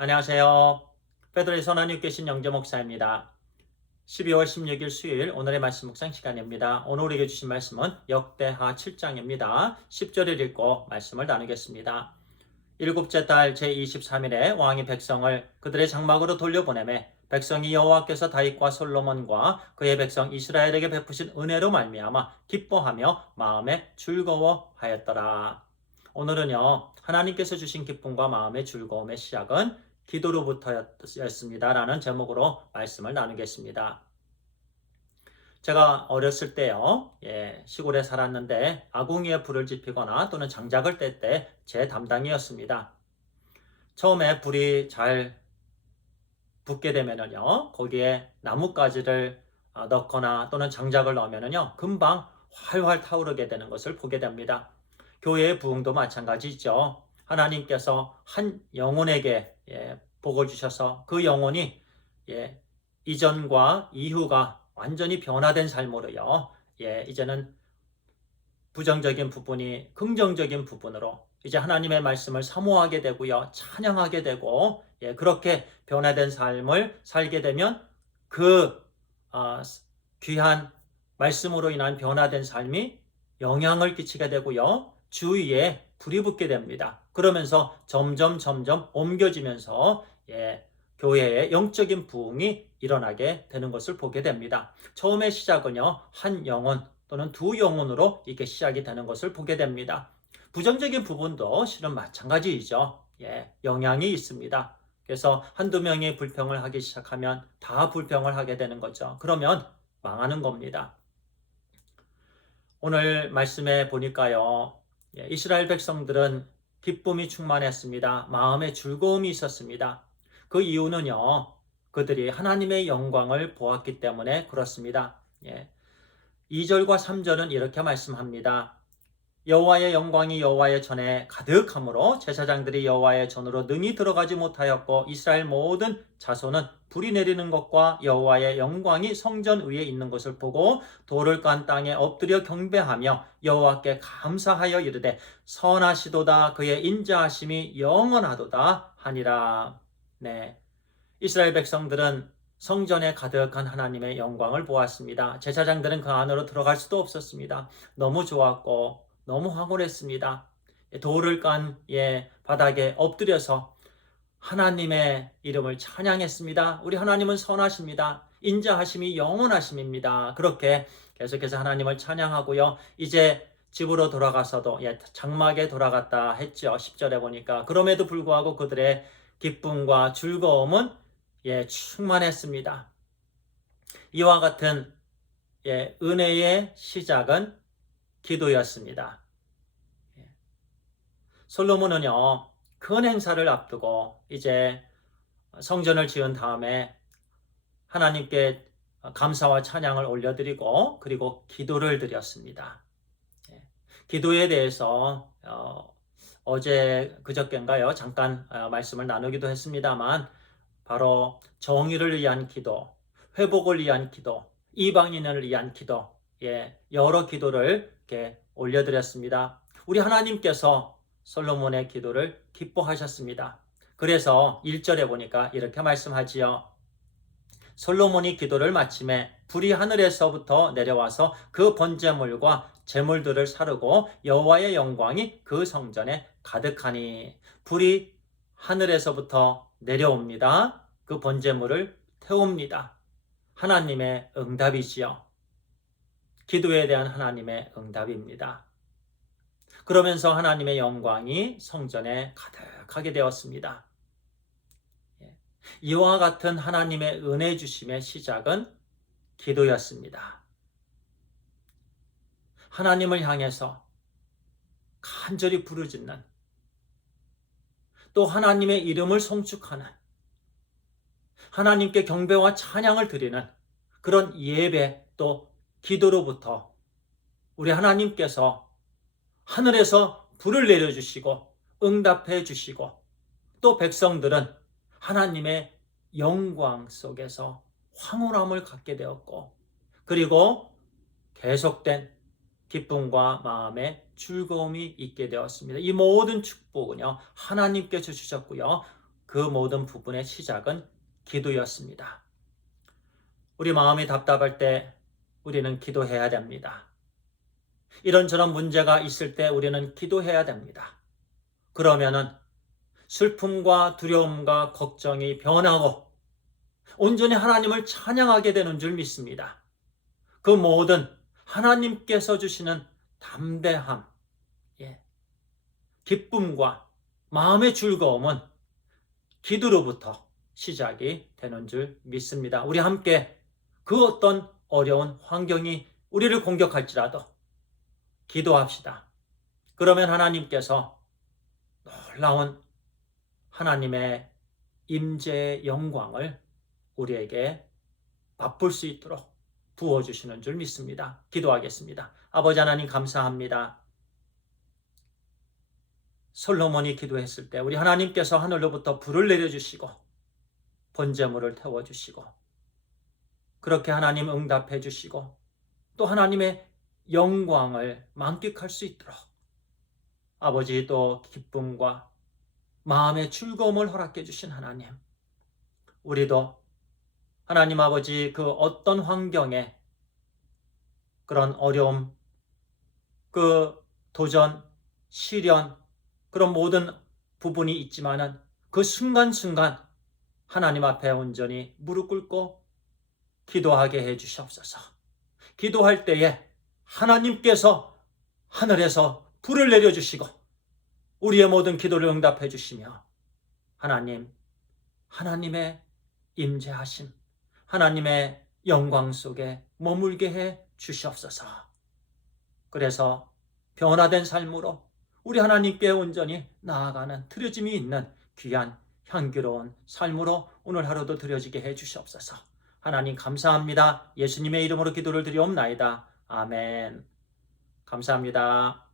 안녕하세요. 페드로의 선한 계신 영재 목사입니다. 12월 16일 수요일 오늘의 말씀 묵상 시간입니다. 오늘 우리에게 주신 말씀은 역대하 7장입니다. 10절을 읽고 말씀을 나누겠습니다. 일곱째 달 제23일에 왕이 백성을 그들의 장막으로 돌려보내매 백성이 여호와께서 다윗과 솔로몬과 그의 백성 이스라엘에게 베푸신 은혜로 말미암아 기뻐하며 마음에 즐거워하였더라. 오늘은요, 하나님께서 주신 기쁨과 마음의 즐거움의 시작은 기도로부터였습니다. 라는 제목으로 말씀을 나누겠습니다. 제가 어렸을 때요, 시골에 살았는데 아궁이에 불을 지피거나 또는 장작을 뗄 때 제 담당이었습니다. 처음에 불이 잘 붙게 되면은요, 거기에 나뭇가지를 넣거나 또는 장작을 넣으면은요, 금방 활활 타오르게 되는 것을 보게 됩니다. 교회의 부흥도 마찬가지죠. 하나님께서 한 영혼에게 복을 주셔서 그 영혼이 이전과 이후가 완전히 변화된 삶으로요. 이제는 부정적인 부분이 긍정적인 부분으로 이제 하나님의 말씀을 사모하게 되고요. 찬양하게 되고 그렇게 변화된 삶을 살게 되면 그 귀한 말씀으로 인한 변화된 삶이 영향을 끼치게 되고요. 주위에 불이 붙게 됩니다. 그러면서 점점 옮겨지면서 교회의 영적인 부흥이 일어나게 되는 것을 보게 됩니다. 처음의 시작은요. 한 영혼 또는 두 영혼으로 이렇게 시작이 되는 것을 보게 됩니다. 부정적인 부분도 실은 마찬가지이죠. 영향이 있습니다. 그래서 한두 명이 불평을 하기 시작하면 다 불평을 하게 되는 거죠. 그러면 망하는 겁니다. 오늘 말씀에 보니까요. 이스라엘 백성들은 기쁨이 충만했습니다. 마음에 즐거움이 있었습니다. 그 이유는요. 그들이 하나님의 영광을 보았기 때문에 그렇습니다. 2절과 3절은 이렇게 말씀합니다. 여호와의 영광이 여호와의 전에 가득하므로 제사장들이 여호와의 전으로 능히 들어가지 못하였고 이스라엘 모든 자손은 불이 내리는 것과 여호와의 영광이 성전 위에 있는 것을 보고 돌을 깐 땅에 엎드려 경배하며 여호와께 감사하여 이르되 선하시도다 그의 인자하심이 영원하도다 하니라. 네, 이스라엘 백성들은 성전에 가득한 하나님의 영광을 보았습니다. 제사장들은 그 안으로 들어갈 수도 없었습니다. 너무 좋았고 너무 황홀했습니다. 돌을 깐 바닥에 엎드려서 하나님의 이름을 찬양했습니다. 우리 하나님은 선하십니다. 인자하심이 영원하심입니다. 그렇게 계속해서 하나님을 찬양하고요. 이제 집으로 돌아가서도 장막에 돌아갔다 했죠. 10절에 보니까. 그럼에도 불구하고 그들의 기쁨과 즐거움은 충만했습니다. 이와 같은 은혜의 시작은 기도였습니다. 솔로몬은요, 큰 행사를 앞두고 이제 성전을 지은 다음에 하나님께 감사와 찬양을 올려드리고 그리고 기도를 드렸습니다. 기도에 대해서 어제 그저께인가요? 잠깐 말씀을 나누기도 했습니다만 바로 정의를 위한 기도, 회복을 위한 기도, 이방인을 위한 기도, 여러 기도를 이렇게 올려드렸습니다. 우리 하나님께서 솔로몬의 기도를 기뻐하셨습니다. 그래서 1절에 보니까 이렇게 말씀하지요. 솔로몬이 기도를 마침에 불이 하늘에서부터 내려와서 그 번제물과 제물들을 사르고 여호와의 영광이 그 성전에 가득하니 불이 하늘에서부터 내려옵니다. 그 번제물을 태웁니다. 하나님의 응답이지요. 기도에 대한 하나님의 응답입니다. 그러면서 하나님의 영광이 성전에 가득하게 되었습니다. 이와 같은 하나님의 은혜 주심의 시작은 기도였습니다. 하나님을 향해서 간절히 부르짖는, 또 하나님의 이름을 송축하는, 하나님께 경배와 찬양을 드리는 그런 예배 또 기도로부터 우리 하나님께서 하늘에서 불을 내려주시고 응답해 주시고 또 백성들은 하나님의 영광 속에서 황홀함을 갖게 되었고 그리고 계속된 기쁨과 마음의 즐거움이 있게 되었습니다. 이 모든 축복은요 하나님께서 주셨고요 그 모든 부분의 시작은 기도였습니다. 우리 마음이 답답할 때 우리는 기도해야 됩니다. 이런저런 문제가 있을 때 우리는 기도해야 됩니다. 그러면은 슬픔과 두려움과 걱정이 변하고 온전히 하나님을 찬양하게 되는 줄 믿습니다. 그 모든 하나님께서 주시는 담대함, 기쁨과 마음의 즐거움은 기도로부터 시작이 되는 줄 믿습니다. 우리 함께 그 어떤 어려운 환경이 우리를 공격할지라도 기도합시다. 그러면 하나님께서 놀라운 하나님의 임재의 영광을 우리에게 맛볼 수 있도록 부어주시는 줄 믿습니다. 기도하겠습니다. 아버지 하나님 감사합니다. 솔로몬이 기도했을 때 우리 하나님께서 하늘로부터 불을 내려주시고 번제물을 태워주시고 그렇게 하나님 응답해 주시고 또 하나님의 영광을 만끽할 수 있도록 아버지 또 기쁨과 마음의 즐거움을 허락해 주신 하나님, 우리도 하나님 아버지 그 어떤 환경에 그런 어려움, 그 도전, 시련, 그런 모든 부분이 있지만은 그 순간순간 하나님 앞에 온전히 무릎 꿇고 기도하게 해 주시옵소서. 기도할 때에 하나님께서 하늘에서 불을 내려주시고 우리의 모든 기도를 응답해 주시며 하나님의 임재하심, 하나님의 영광 속에 머물게 해 주시옵소서. 그래서 변화된 삶으로 우리 하나님께 온전히 나아가는 드려짐이 있는 귀한 향기로운 삶으로 오늘 하루도 드려지게 해 주시옵소서. 하나님 감사합니다. 예수님의 이름으로 기도를 드리옵나이다. 아멘. 감사합니다.